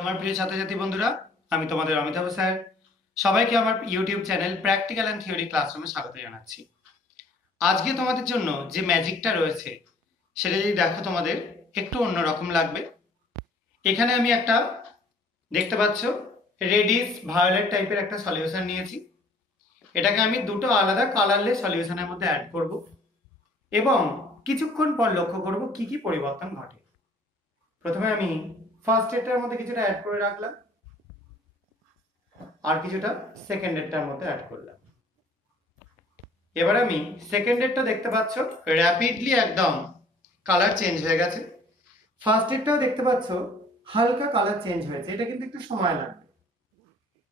আমার প্রিয় ছাত্রছাত্রী বন্ধুরা, আমি তোমাদের অমিতাভ স্যার। সবাইকে আমার YouTube channel practical and theory ক্লাসরুমে স্বাগত জানাচ্ছি। আজকে তোমাদের জন্য যে ম্যাজিকটা রয়েছে সেটা যদি দেখো তোমাদের একটু অন্যরকম লাগবে। এখানে আমি একটা দেখতে পাচ্ছ রেডিশ ভায়োলেট টাইপের একটা সলিউশন নিয়েছি। এটাকে আমি দুটো আলাদা কালারলেস সলিউশনের মধ্যে অ্যাড করব এবং কিছুক্ষণ পর লক্ষ্য করব কি কি পরিবর্তন ঘটে। প্রথমে আমি ফার্স্ট এটার মধ্যে কিছুটা অ্যাড করে রাখলাম, আর কিছুটা সেকেন্ডেরটার মধ্যে অ্যাড করলাম। এবার আমি সেকেন্ডেরটা দেখতে পাচ্ছ র্যাপিডলি একদম কালার চেঞ্জ হয়ে গেছে। ফার্স্ট এরটাও দেখতে পাচ্ছ হালকা কালার চেঞ্জ হয়েছে, এটা কিন্তু একটু সময় লাগবে।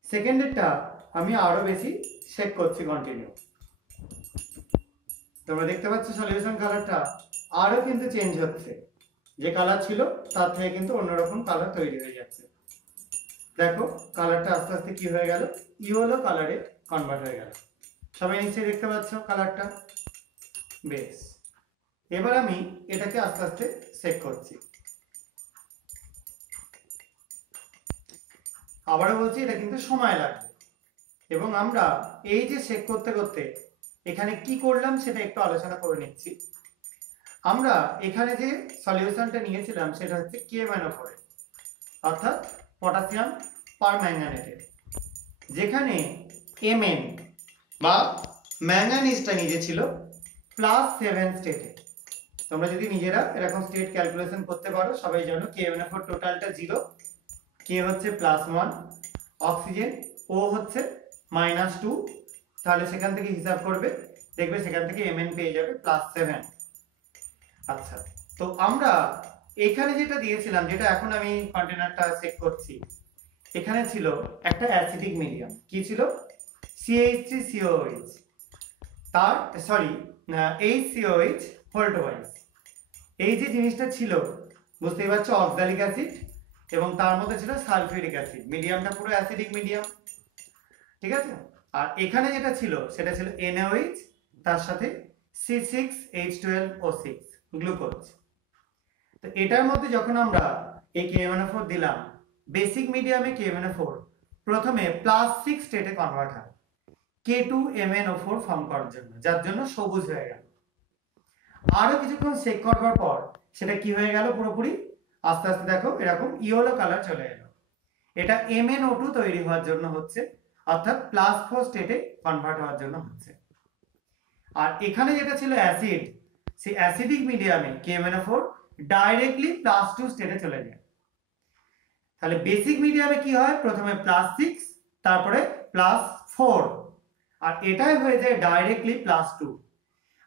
সেকেন্ডেরটা আমি আরো বেশি শেক করছি কন্টিনিউ। তোমরা দেখতে পাচ্ছ সলিউশন কালারটা আরো কিন্তু চেঞ্জ হচ্ছে, যে কালার ছিল তার থেকে কিন্তু অন্যরকম কালার তৈরি হয়ে যাচ্ছে। দেখো কালারটা আস্তে আস্তে কি হয়ে গেল, ইয়েলো কালারে কনভার্ট হয়ে গেল। সবাই নিশ্চয়ই দেখতে পাচ্ছ কালারটা। বেশ, এবার আমি এটাকে আস্তে আস্তে সেট করছি। আবারও বলছি, এটা কিন্তু সময় লাগবে এবং আমরা এই যে সেট করতে করতে এখানে কি করলাম সেটা একটু আলোচনা করে নিচ্ছি। আমরা এখানে যে সলিউশনটা নিয়েছিলাম সেটা হচ্ছে KMnO4, অর্থাৎ পটাশিয়াম পারম্যাঙ্গানেটের, যেখানে Mn বা ম্যাঙ্গানিজটা নিজে ছিল +7 স্টেটে। তোমরা যদি নিজেরা এরকম স্টেট ক্যালকুলেশন করতে পারো, সবাই জানো KMnO4 টোটালটা 0, K হচ্ছে +1, অক্সিজেন O হচ্ছে -2, তাহলে সেখান থেকে হিসাব করবে, দেখবে সেখান থেকে Mn পেয়ে যাবে +7। আচ্ছা, তো আমরা এখানে যেটা দিয়েছিলাম, যেটা এখন আমি কন্টেনারটা চেক করছি, এখানে ছিল একটা অ্যাসিডিক মিডিয়াম। কি ছিল? CH3COOH, তার সরি HCOH ভোল্ট ওয়াইজ। এই যে জিনিসটা ছিল বুঝতেই পারছো, অক্সালিক অ্যাসিড এবং তার মধ্যে ছিল সালফিউরিক অ্যাসিড। মিডিয়ামটা পুরো অ্যাসিডিক মিডিয়াম, ঠিক আছে। আর এখানে যেটা ছিল সেটা ছিল NaOH, তার সাথে C6H12O6 গ্লুকোজ। তো এটার মধ্যে যখন আমরা এই KMnO4 দিলাম, বেসিক মিডিয়ামে KMnO4 প্রথমে +6 স্টেটে কনভার্ট হয় K2MnO4 ফর্ম করার জন্য, যার জন্য সবুজ হয়ে গেল। আরো কিছুক্ষণ সেক করবার পর সেটা কি হয়ে গেল, পুরোপুরি আস্তে আস্তে দেখো এরকম ইয়েলো কালার চলে এলো। এটা MnO2 তৈরি হওয়ার জন্য হচ্ছে, অর্থাৎ +4 স্টেটে কনভার্ট হওয়ার জন্য হচ্ছে। আর এখানে যেটা ছিল অ্যাসিড, সেই অ্যাসিডিক মিডিয়ামে KMnO4 ডাইরেক্টলি +2 স্টেটে চলে যায়। তাহলে বেসিক মিডিয়ামে কি হয়, প্রথমে +6 তারপরে +4, আর এটাই হয়ে যায় ডাইরেক্টলি +2।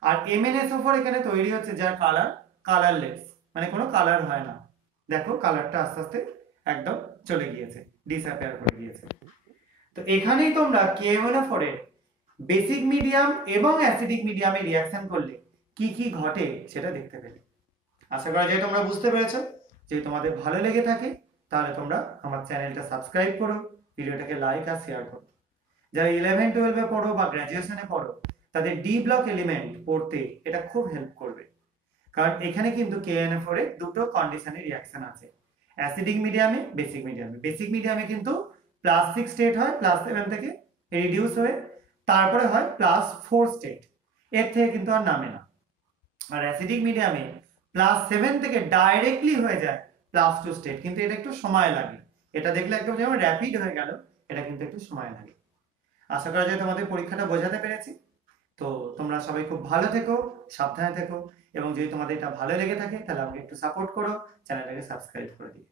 আর MnSO4 এখানে তৈরি হচ্ছে যার কালার কালারলেস, মানে কোনো কালার হয় না। দেখো কালারটা আস্তে আস্তে একদম চলে গিয়েছে, ডিসঅ্যাপিয়ার করে গিয়েছে। তো এখানেই তোমরা KMnO4 এর বেসিক মিডিয়াম এবং অ্যাসিডিক মিডিয়ামে রিঅ্যাকশন করলে কি কি ঘটে সেটা দেখতে পেলে। আশা করা যায় তোমরা বুঝতে পেরেছো। যদি তোমাদের ভালো লেগে থাকে তাহলে তোমরা আমার চ্যানেলটা সাবস্ক্রাইব করো, ভিডিওটাকে লাইক আর শেয়ার করো। যারা 11-12 এ পড়ো বা গ্র্যাজুয়েশনে পড়ো, তাদের ডি ব্লক এলিমেন্ট পড়তে এটা খুব হেল্প করবে, কারণ এখানে কিন্তু KNO4 এর দুটো কন্ডিশনে রিঅ্যাকশন আছে, অ্যাসিডিক মিডিয়ামে, বেসিক মিডিয়ামে। বেসিক মিডিয়ামে কিন্তু +6 স্টেট হয়, +7 থেকে রিডিউস হয়ে তারপরে হয় +4 স্টেট, এর থেকে কিন্তু আর নামে না। আর অ্যাসিডিক মিডিয়ামে +7 থেকে ডাইরেক্টলি হয়ে যায় +2 স্টেট, কিন্তু এটা একটু সময় লাগে। এটা দেখলে একদম যেমন র্যাপিড হয়ে গেল, এটা কিন্তু একটু সময় লাগে। আশা করা যায় তোমাদের পরীক্ষাটা বোঝাতে পেরেছি। তো তোমরা সবাই খুব ভালো থেকো, সাবধানে থেকো, এবং যদি তোমাদের এটা ভালো লেগে থাকে তাহলে আমাকে একটু সাপোর্ট করো, চ্যানেলটাকে সাবস্ক্রাইব করে দিও।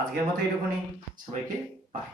আজকের মতো এইটুকুনি, সবাইকে বাই।